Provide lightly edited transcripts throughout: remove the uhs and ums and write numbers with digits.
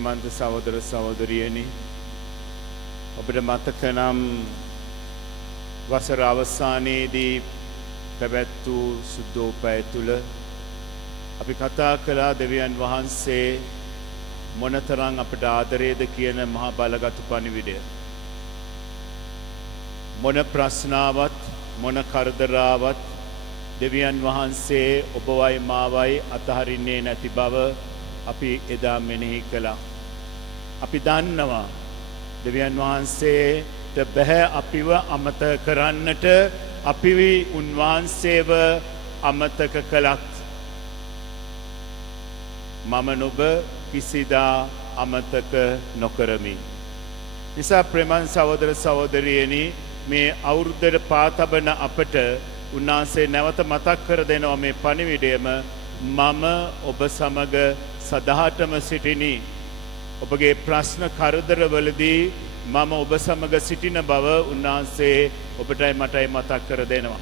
ප්‍රේමන්ත සහෝදර සහෝදරියනි, ඔබට මතක නම් වසර අවසානයේදී පැවැත් වූ සුද්ධෝපය තුළ අපි කතා කළා දෙවියන් වහන්සේ මොනතරම් අපට ආදරේද කියන මහා බලගත් පණිවිඩය. මොන ප්‍රශ්නාවත් මොන කරදරාවත් දෙවියන් වහන්සේ ඔබවයි මාවයි අතහරින්නේ නැති බව අපි එදා මෙනෙහි කළා. අපි දන්නවා දෙවියන් වහන්සේට බෑ අපිව අමතක කරන්නට, අපි උන්වහන්සේව අමතක කළත් මම නුඹ කිසිදා අමතක නොකරමි. නිසා ප්‍රේමන් සහෝදර සහෝදරියනි, මේ අවුරුද්දට පාතබන අපට උන්වහන්සේ නැවත මතක් කර දෙනවා මේ පණිවිඩයම, මම ඔබ සමග සදාටම සිටිනි. ඔබගේ ප්‍රශ්න කරදරවලදී මම ඔබ සමග සිටින බව උන්වහන්සේ ඔබටයි මටයි මතක් කර දෙනවා.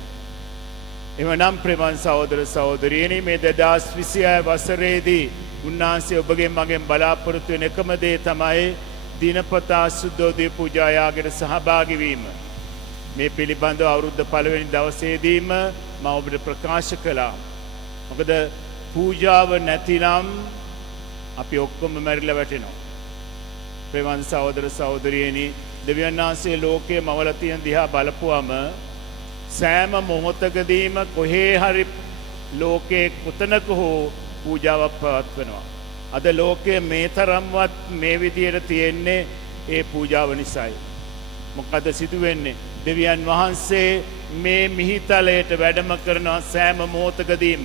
එවනම් ප්‍රේමන් සහෝදර සහෝදරියනි, මේ 2026 වසරේදී උන්වහන්සේ ඔබගෙන් මගෙන් බලාපොරොත්තු වෙන එකම දේ තමයි දිනපතා සුද්ධෝදය පූජා යාගයට සහභාගී වීම. මේ පිළිබඳව අවුරුද්ද පළවෙනි දවසේදීම මම ඔබට ප්‍රකාශ කළා. මොකද පූජාව නැතිනම් අපි ඔක්කොම මැරිලා වැටෙනවා. ප්‍රේමන් සහෝදර සහෝදරියනි, දෙවියන් වහන්සේ ලෝකයේ මවලා තියෙන දිහා බලපුවම සෑම මොහොතකදීම කොහේ හරි ලෝකයේ කොතනක හෝ පූජාවක් පවත්වනවා. අද ලෝකයේ මේ තරම්වත් මේ විදියට තියෙන්නේ ඒ පූජාව නිසායි. මොකද සිදු වෙන්නේ? දෙවියන් වහන්සේ මේ මිහිතලයට වැඩම කරනවා සෑම මොහොතකදීම.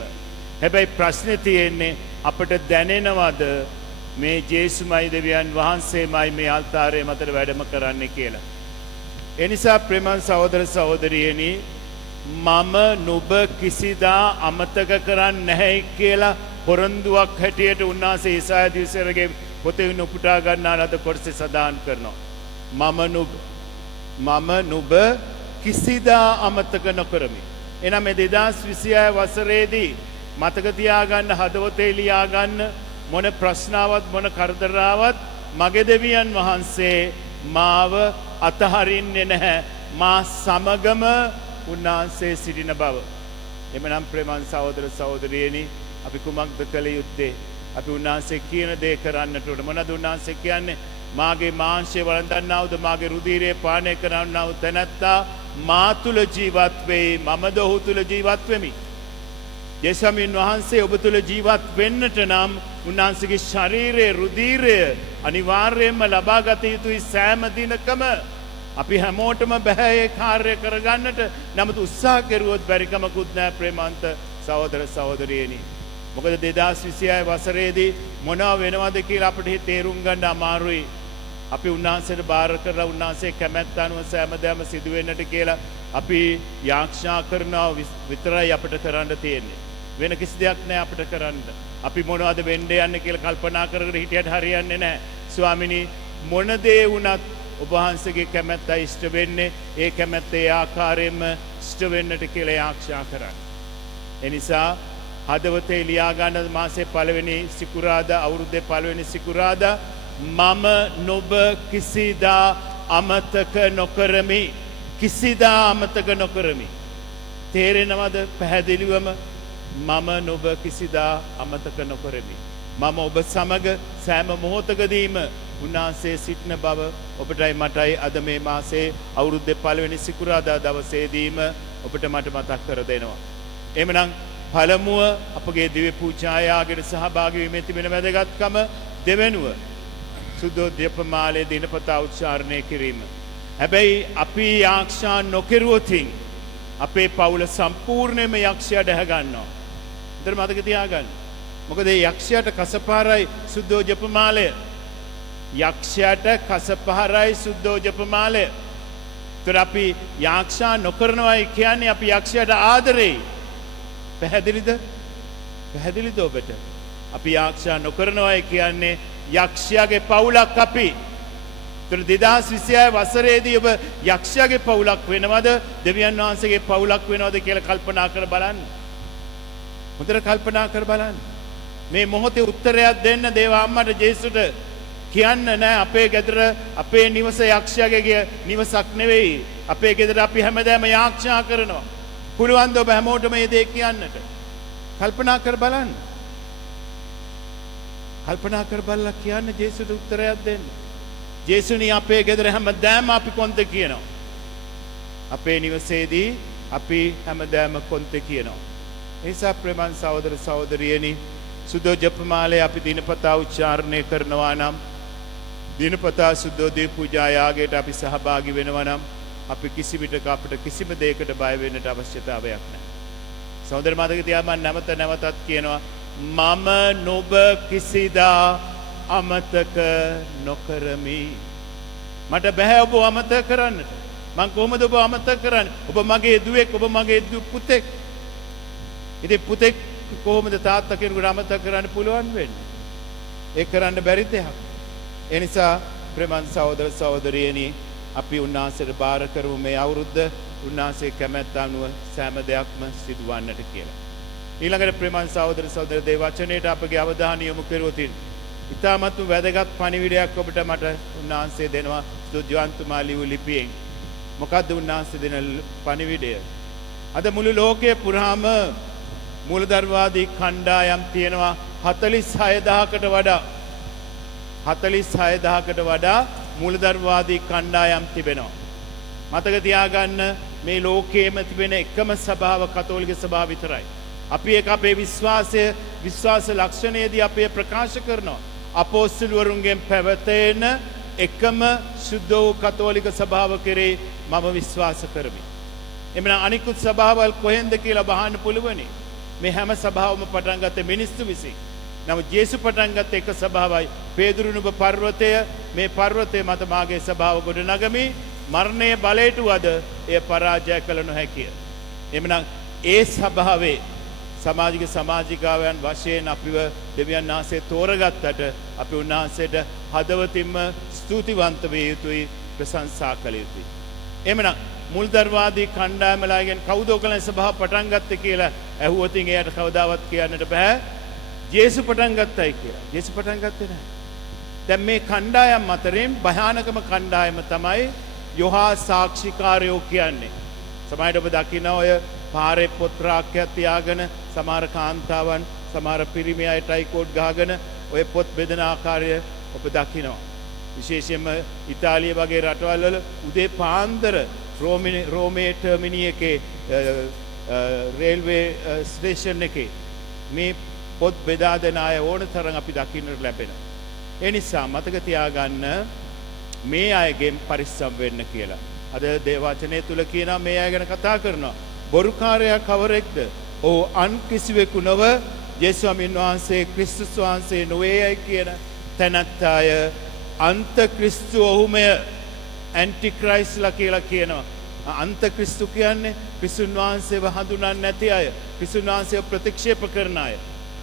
හැබැයි ප්‍රශ්නේ තියෙන්නේ අපට දැනෙනවද මේ ජේසුමයි දෙවියන් වහන්සේමයි මේ අල්තාරයේ මතට වැඩම කරන්නේ කියලා. ඒ නිසා ප්‍රේමන් සහෝදර සහෝදරියනි, මම නුඹ කිසිදා අමතක කරන්නේ නැහැ කියලා පොරොන්දුවක් හැටියට උන්වහන්සේ ඊසාය දිවිසරගේ පොතේ උපුටා ගන්නා ලද කොටසේ සඳහන් කරනවා. මම නුඹ කිසිදා අමතක නොකරමි. එනම් මේ 2026 වසරේදී මතක තියාගන්න, හදවතේ ලියා ගන්න, මොන ප්‍රශ්නාවක් මොන කරදරාවක් මගේ දෙවියන් වහන්සේ මාව අතහරින්නේ නැහැ. මා සමගම උන්වහන්සේ සිටින බව. එමනම් ප්‍රේමන් සහෝදර සහෝදරියනි, අපි කුමක්ද කළ යුත්තේ? අපි උන්වහන්සේ කියන දේ කරන්නට ඕන. මොනවද උන්වහන්සේ කියන්නේ? මාගේ මාංශය වළඳන්නා වූ මාගේ රුධිරය පානය කරන්නා වූ තැනැත්තා මා තුල ජීවත් වෙයි, මමද ඔහු තුල ජීවත් වෙමි. යේසුමින් වහන්සේ ඔබ තුල ජීවත් වෙන්නට නම් උන්වහන්සේගේ ශරීරයේ රුධිරය අනිවාර්යයෙන්ම ලබා ගත යුතුයි සෑම දිනකම. අපි හැමෝටම බෑ ඒ කාර්ය කරගන්නට. නමුත් උත්සාහ කෙරුවොත් බැරි කමකුත් නැහැ ප්‍රේමන්ත සහෝදර සහෝදරියනි. මොකද 2026 වසරේදී මොනවා වෙනවද කියලා අපිට තේරුම් ගන්න අමාරුයි. අපි උන්වහන්සේට බාර කරලා උන්වහන්සේ කැමැත්ත අනුව සෑමදෑම සිදු වෙන්නට කියලා අපි යාඥා කරනවා විතරයි අපිට කරන්න තියෙන්නේ. වෙන කිසි දෙයක් නෑ අපිට කරන්න. අපි මොනවද වෙන්න යන්නේ කියලා කල්පනා කරගෙන හිටියට හරියන්නේ නෑ. ස්වාමිනී, මොන දේ වුණත් ඔබ වහන්සේගේ කැමැත්තයි ඉෂ්ට වෙන්නේ. ඒ කැමැත්ත ඒ ආකාරයෙන්ම ඉෂ්ට වෙන්නට කියලා යාඥා කරන්න. එනිසා හදවතේ ලියා ගන්න මාසේ පළවෙනි සිකුරාදා, අවුරුද්දේ පළවෙනි සිකුරාදා, මම නුඹ කිසිදා අමතක නොකරමි. කිසිදා අමතක නොකරමි. තේරෙනවද පැහැදිලිවම? මම නුඹ කිසිදා අමතක නොකරමි. මම ඔබ සමග සෑම මොහොතකදීම උන්වහන්සේ සිටින බව ඔබටයි මටයි අද මේ මාසේ අවුරුද්දේ පළවෙනි සිකුරාදා දවසේදීම ඔබට මට මතක් කර දෙනවා. එhmenan පළමුව අපගේ දිව්‍ය පූජා යාගයට සහභාගී වීමේ තිබෙන වැදගත්කම, දෙවෙනුව සුද්ධෝදයපමාලයේ දිනපතා උච්චාරණය කිරීම. හැබැයි අපි යාක්ෂා නොකරුවොත් අපේ පවුල සම්පූර්ණයෙන්ම යක්ෂයාට ඇහැ ගන්නවා. ඒතර මතක තියාගන්න. මොකද මේ යක්ෂයාට කසපාරයි සුද්ධෝදයපමාලය. යක්ෂයාට කසපාරයි සුද්ධෝදයපමාලය. ඒතර අපි යාක්ෂා නොකරනවායි කියන්නේ අපි යක්ෂයාට ආදරෙයි. පැහැදිලිද? පැහැදිලිද ඔබට? අපි යාක්ෂා නොකරනවායි කියන්නේ යක්ෂයාගේ පවුලක් අපි. ඒතර 2026 වසරේදී ඔබ යක්ෂයාගේ පවුලක් වෙනවද? දෙවියන් වහන්සේගේ පවුලක් වෙනවද කියලා කල්පනා කර බලන්න. හොඳට කල්පනා කර බලන්න. මේ මොහොතේ උත්තරයක් දෙන්න දේව අම්මට ජේසුට කියන්න නෑ අපේ ගෙදර අපේ නිවස යක්ෂයාගේ නිවසක් නෙවෙයි. අපේ ගෙදර අපි හැමදාම යාක්ෂා කරනවා. පුළුවන් ද ඔබ හැමෝටම මේ දේ කියන්නට? කල්පනා කර බලන්න. කල්පනා කර බලලා කියන්න ජේසුට උත්තරයක් දෙන්න. ජේසුනි අපේ ගෙදර හැමදාම අපි කොන්ද කියනවා. අපේ නිවසේදී අපි හැමදාම කොන්ද කියනවා. ඒ නිසා ප්‍රේමන් සහෝදර සහෝදරියනි සුදෝ ජපමාලය අපි දිනපතා උච්චාරණය කරනවා නම් දිනපතා සුදෝදේ පූජා යාගයට අපි සහභාගී වෙනවා නම් අපි කිසි විටක අපිට කිසිම දෙයකට බය වෙන්නට අවශ්‍යතාවයක් නැහැ. සහෝදර මතක තියාගන්න නැවත නැවතත් කියනවා මම නුඹ කිසිදා අමතක නොකරමි. මට බෑ ඔබ අමතක කරන්නට. මං කොහොමද ඔබ අමතක කරන්නේ? ඔබ මගේ දුවෙක්, ඔබ මගේ පුතෙක්. ඉතින් පුතෙක් කොහොමද තාත්තා කෙනෙකුට අමතක කරන්න පුළුවන් වෙන්නේ? ඒක කරන්න බැරි දෙයක්. ඒ නිසා ප්‍රේමන් සහෝදර සහෝදරියනි අපි උන්වහන්සේට බාර කරමු මේ අවුරුද්ද උන්වහන්සේ කැමැත්ත අනුව සෑම දෙයක්ම සිදුවන්නට කියලා. ඊළඟට ප්‍රේමන් සහෝදර සහෝදර දේ වචනයට අපගේ අවධානය යොමු කරුවොත් ඉතාමත් වැදගත් පණිවිඩයක් ඔබට මට උන්වහන්සේ දෙනවා සුජවන්තුමා ලියු ලිපියෙන්. මොකද්ද උන්වහන්සේ දෙන පණිවිඩය? අද මුළු ලෝකයේ පුරාම මූලධර්මවාදී කණ්ඩායම් තියෙනවා 46000කට වඩා මූලධර්මවාදී කණ්ඩායම් තිබෙනවා. මතක තියාගන්න මේ ලෝකයේම තිබෙන එකම සභාව කතෝලික සභාව විතරයි. අපි ඒක අපේ විශ්වාස ලක්ෂණයේදී අපි ප්‍රකාශ කරනවා. අපෝස්තලවරුන්ගෙන් පැවතෙන එකම සුද්ධ වූ කතෝලික සභාව කෙරේ මම විශ්වාස කරමි. එමනම් අනිකුත් සභාවල් කොහෙන්ද කියලා බහන්න පුළුවනි. මේ හැම සභාවම පටන් ගත්තේ මිනිස්සු විසින්. නමුත් ජේසු පටන් ගත්ත එක සභාවයි පේදුරුනුඹ පර්වතය. මේ පර්වතය මත මාගේ සභාව ගොඩ නගමි. මරණයේ බලයට වද එය පරාජය කළ නොහැකිය. එමනම් ඒ සභාවේ සමාජිකාවයන් වශයෙන් අපිව දෙවියන් වහන්සේ තෝරගත්තට අපි උන්වහන්සේට හදවතින්ම ස්තුතිවන්ත විය යුතුයි, ප්‍රශංසා කළ යුතුයි. එමනම් මුල්දර්වාදී කණ්ඩායමලාගෙන් කවුද ඔයගලන් සභාව පටන් ගත්තේ කියලා ඇහුවොත් එයාට කවදාවත් කියන්නට බෑ ජේසු පටන් ගත්තයි කියලා. ජේසු පටන් ගත්තේ නැහැ. දැන් මේ කණ්ඩායම් අතරින් භයානකම කණ්ඩායම තමයි යෝහා සාක්ෂිකාරයෝ කියන්නේ. සමහරවිට ඔබ දකින්න ඔය පාරේ පොත් රාක්කයක් තියාගෙන සමහර කාන්තාවන් සමහර පිරිමි අය ටයිකෝඩ් ගහගෙන ඔය පොත් බෙදන ආකාරය ඔබ දකිනවා. විශේෂයෙන්ම ඉතාලිය වගේ රටවල් වල උදේ පාන්දර රෝමේ ටර්මිනි එකේ රේල්වේ ස්ටේෂන් එකේ මේ පොත් බෙදා දෙන අය ඕන තරම් අපි දකින්නට ලැබෙනවා. ඒ නිසා මතක තියාගන්න මේ අයගෙන් පරිස්සම් වෙන්න කියලා. අද දේවචනය තුල කියනවා මේ අය ගැන කතා කරනවා. බොරුකාරයා කවරෙක්ද? ඔව් අන් කිසිවෙකු නොව යේසුස්වමින් වහන්සේ ක්‍රිස්තුස් වහන්සේ නොවේයි කියන තැනැත්තාය අන්ත ක්‍රිස්තු ඔහුමය ඇන්ටික්‍රයිස්ලා කියලා කියනවා. අන්ත ක්‍රිස්තු කියන්නේ ක්‍රිස්තුන් වහන්සේව හඳුනන්නේ නැති අය, ක්‍රිස්තුන් වහන්සේව ප්‍රතික්ෂේප කරන අය.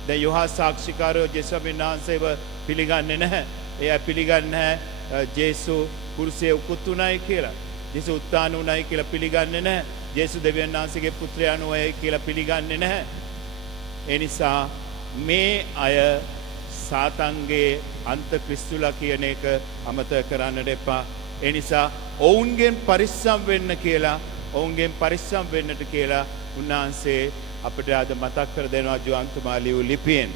දැන් යෝහා සාක්ෂිකාරයෝ යේසුස්වමින් වහන්සේව පිළිගන්නේ නැහැ. එයා පිළිගන්නේ නැහැ ජේසු කුරුසයේ උකුතුණයි කියලා. ජේසු උත්ථාන උණයි කියලා පිළිගන්නේ නැහැ. ජේසු දෙවියන් වහන්සේගේ පුත්‍රයා නොවයි කියලා පිළිගන්නේ නැහැ. ඒ නිසා මේ අය සාතන්ගේ අන්ත ක්‍රිස්තුලා කියන එක අමතක කරන්නට එපා. ඒ නිසා ඔවුන්ගෙන් පරිස්සම් වෙන්න කියලා, ඔවුන්ගෙන් පරිස්සම් වෙන්නට කියලා උන්වහන්සේ අපිට අද මතක් කර දෙනවා ජෝන්තුමා ලියු ලිපියෙන්.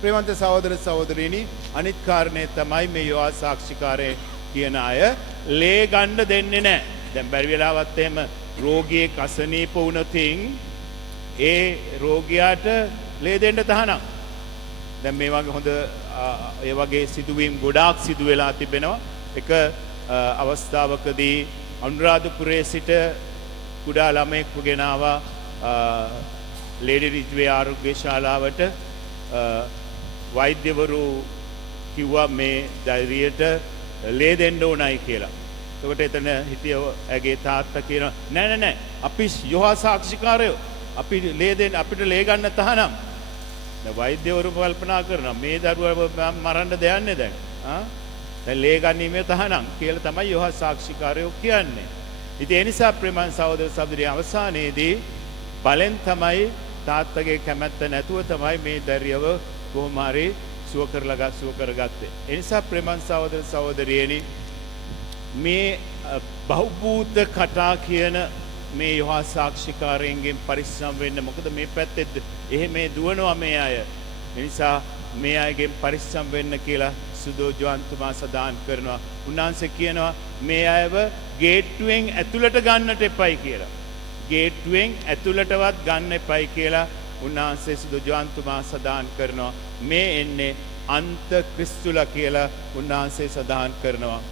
ප්‍රේමන්ත සහෝදර සහෝදරියනි, අනිත් කාරණේ තමයි මේ යෝහා සාක්ෂිකාරය කියන අය ලේ ගන්න දෙන්නේ නැහැ. දැන් බැරි වෙලාවත් එහෙම රෝගියෙක් අසනීප වුණොතින් ඒ රෝගියාට ලේ දෙන්න තහනම්. දැන් මේ වගේ හොඳ ඒ වගේ සිදුවීම් ගොඩාක් සිදු වෙලා තිබෙනවා. එක අවස්ථාවකදී අනුරාධපුරයේ සිට කුඩා ළමයෙක්ව ගෙනාවා ලේඩි රිජ්වේ ආරෝග්‍ය ශාලාවට. වෛද්‍යවරු කිව්වා මේ දෛරියට ලේ දෙන්න ඕනයි කියලා. එතකොට එතන හිටිය ඇගේ තාත්තා කියනවා නෑ අපි යෝහා සාක්ෂිකාරයෝ අපි ලේ දෙන්න අපිට ලේ ගන්න තහනම්. දැන් වෛද්‍යවරු කල්පනා කරනවා මේ දරුවා මරන්න දෙන්නේ දැන්. දැන් ලේ ගන්නීමේ තහනම් කියලා තමයි යෝහා සාක්ෂිකාරයෝ කියන්නේ. ඉතින් ඒ නිසා ප්‍රේමන් සහෝදර සහෝදරිය අවසානයේදී බලෙන් තමයි තාත්තගේ කැමැත්ත නැතුව තමයි මේ දරියව කොහොම හරි සුව කරගත්තේ. ඒ නිසා ප්‍රේමන් සහෝදර සහෝදරියනි මේ බහුබූත කතා කියන මේ යෝහා සාක්ෂිකාරයන්ගෙන් පරිස්සම් වෙන්න. මොකද මේ පැත්තෙත් එහෙම දුවනවා මේ අය. ඒ නිසා මේ අයගෙන් පරිස්සම් වෙන්න කියලා සුදෝ ජෝහන්තුමා සදාන් කරනවා. උන්වහන්සේ කියනවා මේ අයව ගේට්ටුවෙන් ඇතුළට ගන්නට එපයි කියලා. ගේට්ටුවෙන් ඇතුළටවත් ගන්න එපයි කියලා උන්වහන්සේ සුදෝ ජෝහන්තුමා සදාන් කරනවා. මේ එන්නේ අන්ත ක්‍රිස්තුලා කියලා උන්වහන්සේ සදාන් කරනවා.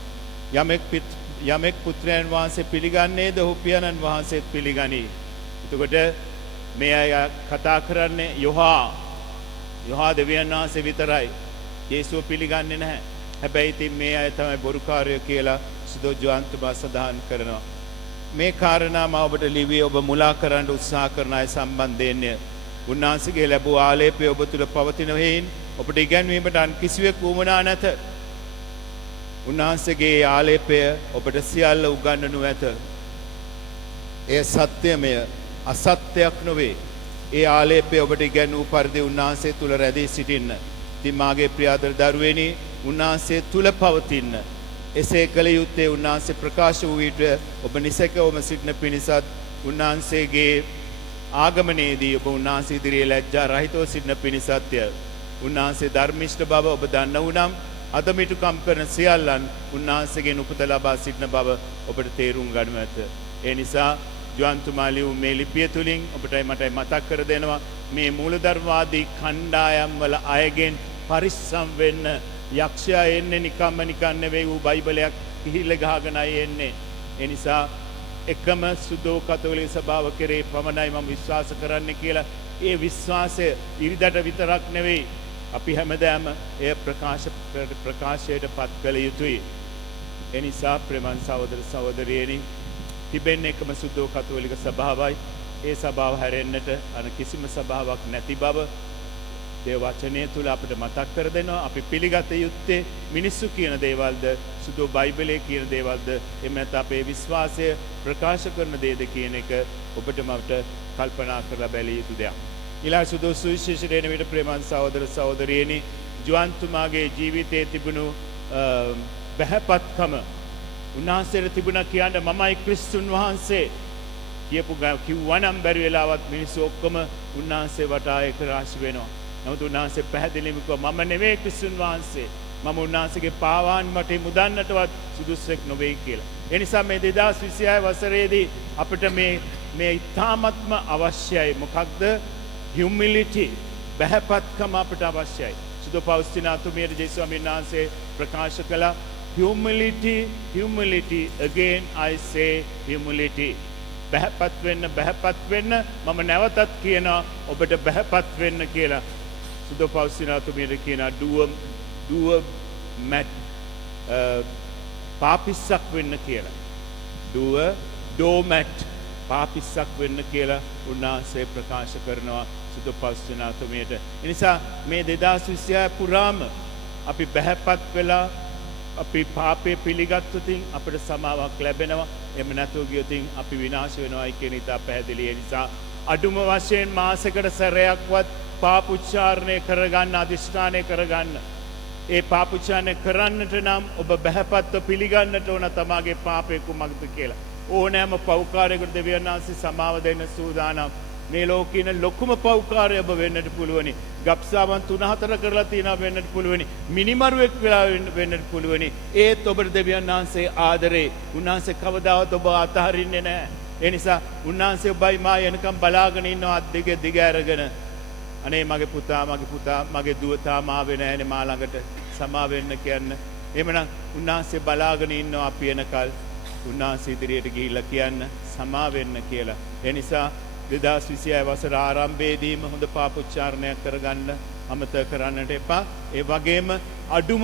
යමෙක් පුත්‍රයන් වහන්සේ පිළිගන්නේද ඔහු පියාණන් වහන්සේත් පිළිගනී. එතකොට මේ අය කතා කරන්නේ යෝහා දෙවියන් වහන්සේ විතරයි. යේසුව පිළිගන්නේ නැහැ. හැබැයි ඉතින් මේ අය තමයි බොරුකාරයෝ කියලා සුදෝ ජෝහන්තුමා සදාන් කරනවා. මේ කාරණා මම ඔබට ලිව්වේ ඔබ මුලා කරන්න උත්සාහ කරන අය සම්බන්ධයෙන්. උන්වහන්සේගේ ලැබූ ආලේපය ඔබ තුළ පවතින හේයින් ඔබට ඉගැන්වීමට අන් කිසිවෙක් වුමනා නැත. උන්වහන්සේගේ ආලේපය ඔබට සියල්ල උගන්වනු ඇත. එය සත්‍යමය, අසත්‍යයක් නොවේ. ඒ ආලේපය ඔබට ඉගැන්වූ පරිදි උන්වහන්සේ තුල රැඳී සිටින්න. ඉතින් මාගේ ප්‍රියාදර දරුවෙනි, උන්වහන්සේ තුල පවතින්න. එසේ කළ යුත්තේ උන්වහන්සේ ප්‍රකාශ වූ විට ඔබ නිසකවම සිටින පිණිසත් උන්වහන්සේගේ ආගමනයේදී ඔබ උන්වහන්සේ ඉදිරියේ ලැජ්ජා රහිතව සිටින පිණිසත්ය. උන්වහන්සේ ධර්මිෂ්ඨ බව ඔබ දන්නා වුනම් අදමිටුකම් කරන සියල්ලන් උන්වහන්සේගෙන් උපත ලබා සිටින බව ඔබට තේරුම් ගන්නු ඇත. ඒ නිසා ජෝහන්තුමා ලියූ මේ ලිපිය තුලින් ඔබටයි මටයි මතක් කර දෙනවා මේ මූලධර්මවාදී කණ්ඩායම් වල අයගෙන් පරිස්සම් වෙන්න. යක්ෂයා එන්නේ නිකන් නෙවෙයි, ඌ බයිබලයක් පිළිල ගහගෙනයි එන්නේ. ඒ නිසා එකම සුදෝ කතෝලික සභාව කෙරේ පමණයි මම විශ්වාස කරන්න කියලා. ඒ විශ්වාසය ඉරිදට විතරක් නෙවෙයි, අපි හැමදාම එය ප්‍රකාශයට පත් කළ යුතුයි. ඒ නිසා ප්‍රේමන් සහෝදර සහෝදරියනි, තිබෙන්නේ එකම සුදෝ කතෝලික සභාවයි. ඒ සභාව හැරෙන්නට අන කිසිම සභාවක් නැති බව ඒ වචනය තුල අපිට මතක් කර දෙනවා. අපි පිළිගත යුත්තේ මිනිස්සු කියන දේවල්ද, සුදෝ බයිබලයේ කියන දේවල්ද, එහෙම නැත්නම් අපේ විශ්වාසය ප්‍රකාශ කරන දේද කියන එක ඔබට මට කල්පනා කරලා බැලිය යුතු දෙයක්. ඊළඟ සුදෝ සුවිශේෂයෙන් විතර ප්‍රේමන් සහෝදර සහෝදරියනි, ජෝහන්තුමාගේ ජීවිතයේ තිබුණු බහැපත්කම උන්වහන්සේට තිබුණා කියන්නේ මමයි ක්‍රිස්තුන් වහන්සේ කිව්වනම් බැරි වෙලාවත් මිනිස්සු ඔක්කොම උන්වහන්සේ වටා එක රාශි වෙනවා. නමුත් උන්වහන්සේ පැහැදිලිවම කිව්වා මම නෙවෙයි ක්‍රිස්තුන් වහන්සේ. මම උන්වහන්සේගේ පාවාන් මට මුදන්නටවත් සුදුස්සෙක් නොවේ කියලා. ඒ නිසා මේ 2026 වසරේදී අපිට මේ ඉතාමත්ම අවශ්‍යයි. මොකක්ද? humility. බහැපත්කම අපිට අවශ්‍යයි. සුදෝ පෞස්තිනාතුමියට ජේසුස් ස්වාමීන් වහන්සේ ප්‍රකාශ කළා humility, again I say humility. බහැපත් වෙන්න මම නැවතත් කියනවා ඔබට බහැපත් වෙන්න කියලා. සුදෝ පෞස්තිනාතුමියට කියනවා දුව මැට් පාපිස්සක් වෙන්න කියලා. ඩෝමැට් පාපිස්සක් වෙන්න කියලා උන්වහන්සේ ප්‍රකාශ කරනවා සුදෝ පෞස්තිනාතුමියට. ඒ නිසා මේ 2026 පුරාම අපි බහැපත් වෙලා අපි පාපේ පිළිගත්තොතින් අපිට සමාවක් ලැබෙනවා. එහෙම නැතුව ගියොතින් අපි විනාශ වෙනවායි කියන ඉතා පැහැදිලි. ඒ නිසා අඩුම වශයෙන් මාසෙකට සැරයක්වත් පාපුච්චාරණය කරගන්න, අධිෂ්ඨානය කරගන්න. ඒ පාපුච්චාරණය කරන්නට නම් ඔබ බහැපත්ව පිළිගන්නට ඕන තමාගේ පාපේ කුමක්ද කියලා. ඕනෑම පව්කාරයකට දෙවියන් වහන්සේ සමාව දෙන්න සූදානම්. මේ ලෝකේ ඉන්න ලොකුම පව්කාරය ඔබ වෙන්නට පුළුවනි. ගබ්සාවන් 3-4 කරලා තියනවා වෙන්නට පුළුවනි. මිනිමරුවෙක් වෙලා වෙන්නට පුළුවනි. ඒත් ඔබට දෙවියන් වහන්සේ ආදරේ. උන්වහන්සේ කවදාවත් ඔබ අතහරින්නේ නැහැ. ඒ නිසා උන්වහන්සේ ඔබයි මා යනකම් බලාගෙන ඉන්නවා අත් දෙක දිග අරගෙන. අනේ මගේ පුතා මගේ දුව තාම ආවේ නැහැනේ මා ළඟට සමා වෙන්න කියන්න. එහෙමනම් උන්වහන්සේ බලාගෙන ඉන්නවා අපි එනකල්. උන්වහන්සේ ඉදිරියට ගිහිල්ලා කියන්න සමා වෙන්න කියලා. ඒ නිසා 2026 වසර ආරම්භයේදීම හොඳ පාපොච්චාරණයක් කරගන්න අමතක කරන්නට එපා. ඒ වගේම අඩුම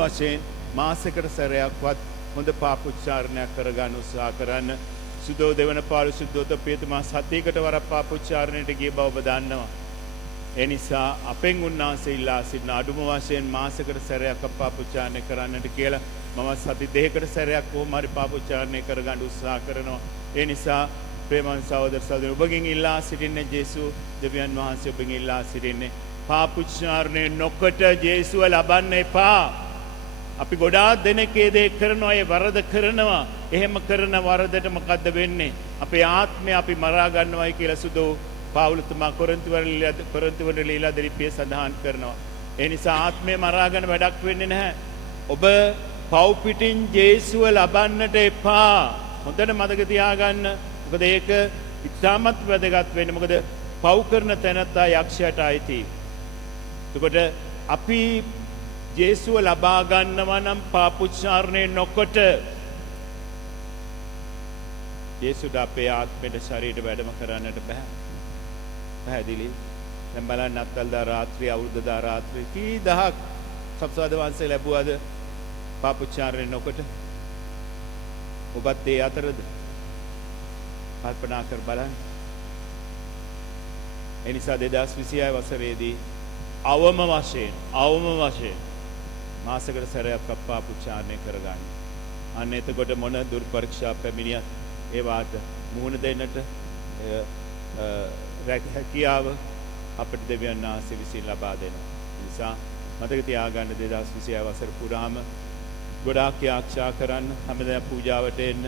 වශයෙන් මාසෙකට සැරයක්වත් හොඳ පාපොච්චාරණයක් කරගන්න උත්සාහ කරන්න. සුදෝ දෙවන පාරිශුද්ධෝත පියතුමා සතියකට වරක් පාපොච්චාරණයට ගිය බව ඔබ දන්නවා. ඒ නිසා අපෙන් උන්වහන්සේ ඉල්ලා සිටින අඩුම වශයෙන් මාසෙකට සැරයක් පාපොච්චාරණය කරන්නට කියලා. මම සති දෙකකට සැරයක් කොහොම හරි පාපොච්චාරණය කරගන්න උත්සාහ කරනවා. ඒ නිසා ප්‍රේමන් සහෝදර සහෝදරි ඔබගෙන් ඉල්ලා සිටින්නේ ජේසුස් දෙවියන් වහන්සේ ඔබගෙන් ඉල්ලා සිටින්නේ පාපුච්චාරණය නොකොට ජේසුව ලබන්න එපා. අපි ගොඩාක් දෙනෙක් ඒ දේ කරනවා, ඒ වරද කරනවා. එහෙම කරන වරදට මොකද්ද වෙන්නේ? අපේ ආත්මය අපි මරා ගන්නවායි කියලා සුදු පාවුලතුමා කොරින්තුවන්ට ලියලා දෙලිපිය සඳහන් කරනවා. ඒ නිසා ආත්මය මරාගෙන වැඩක් වෙන්නේ නැහැ. ඔබ පව් පිටින් ජේසුව ලබන්නට එපා. හොඳට මතක තියාගන්න. මොකද ඒක ඉතාමත් වැදගත් වෙන්නේ. මොකද පව් කරන තැනත්තා යක්ෂයාට අයිති. එතකොට අපි ජේසුව ලබා ගන්නවා නම් පාපුච්චාරණය නොකොට ජේසුට අපේ ආත්මයට ශරීරයට වැඩම කරන්නට බෑ. පැහැදිලි. දැන් බලන්න අත්තල්දා රාත්‍රිය අවුරුද්දදා රාත්‍රිය කී දහක් සබ්සාද වංශය ලැබුවාද පාපුච්චාරණය නොකොට? ඔබත් ඒ අතරද? කල්පනා කර බලන්න. ඒ නිසා 2026 වසරේදී අවම වශයෙන් මාසකට සැරයක් පාපුච්චාරණය කරගන්න. අන්න එතකොට මොන දුර්පරීක්ෂා පැමිණියත් ඒවාට මුහුණ දෙන්නට හැකියාව අපිට දෙවියන් වහන්සේ විසින් ලබා දෙනවා. ඒ නිසා මතක තියාගන්න 2026 වසර පුරාම ගොඩාක් ආරක්ෂා කරන්න, හැමදාම පූජාවට එන්න,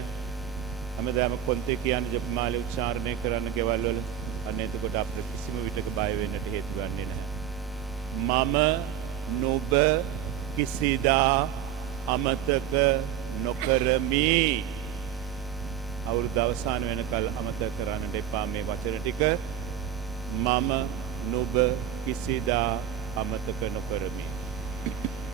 හැමදාම කොන්තේ කියන්නේ ජපමාලේ උච්චාරණය කරන්න ගෙවල් වල. අන්න එතකොට අපිට කිසිම විටක බය වෙන්නට හේතු ගන්නේ නැහැ. මම නුඹ කිසිදා අමතක නොකරමි. අවුරුදු අවසාන වෙනකල් අමතක කරන්නට එපා මේ වචන ටික. මම නුඹ කිසිදා අමතක නොකරමි.